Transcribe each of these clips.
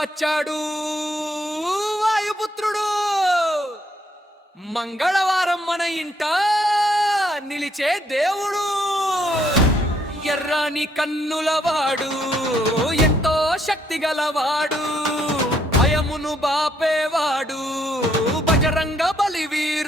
వచ్చాడు. వాయుపుత్రుడు మంగళవారం మన ఇంట నిలిచే దేవుడు. ఎర్రాని కన్నులవాడు ఎంతో శక్తి గలవాడు భయమును బాపేవాడు బజరంగ బలివీరు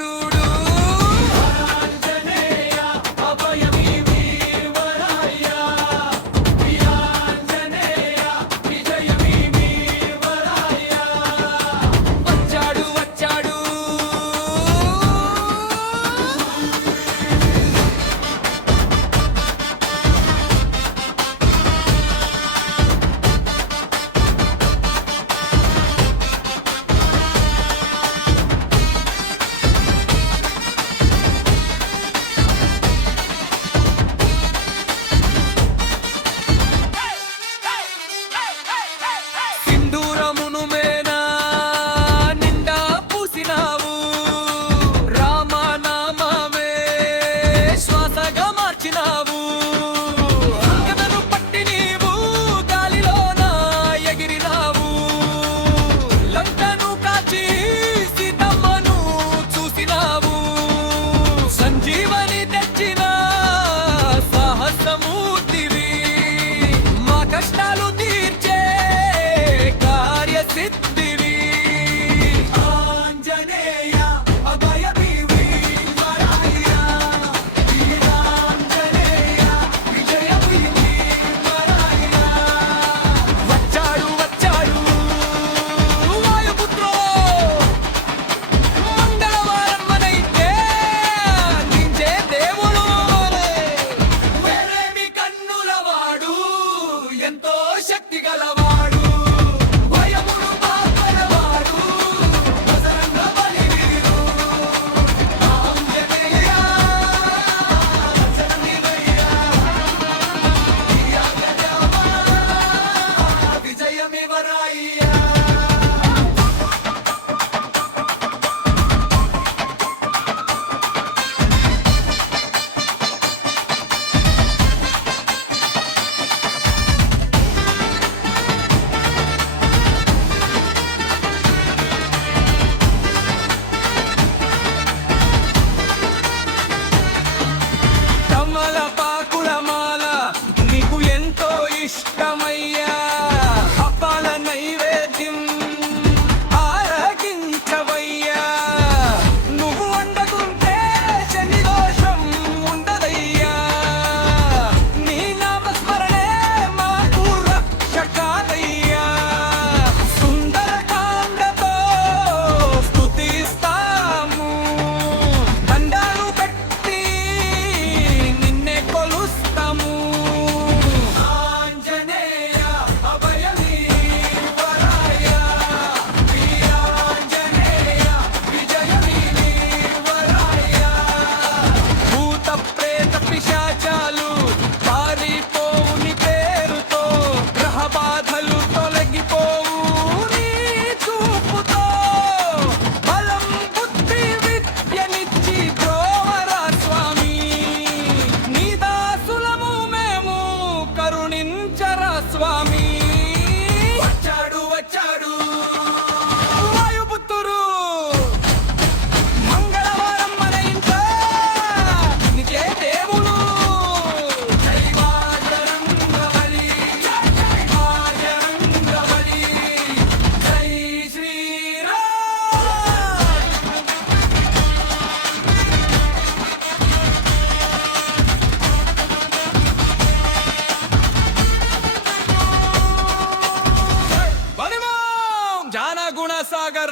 सागर।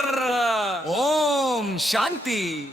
ओम शांति।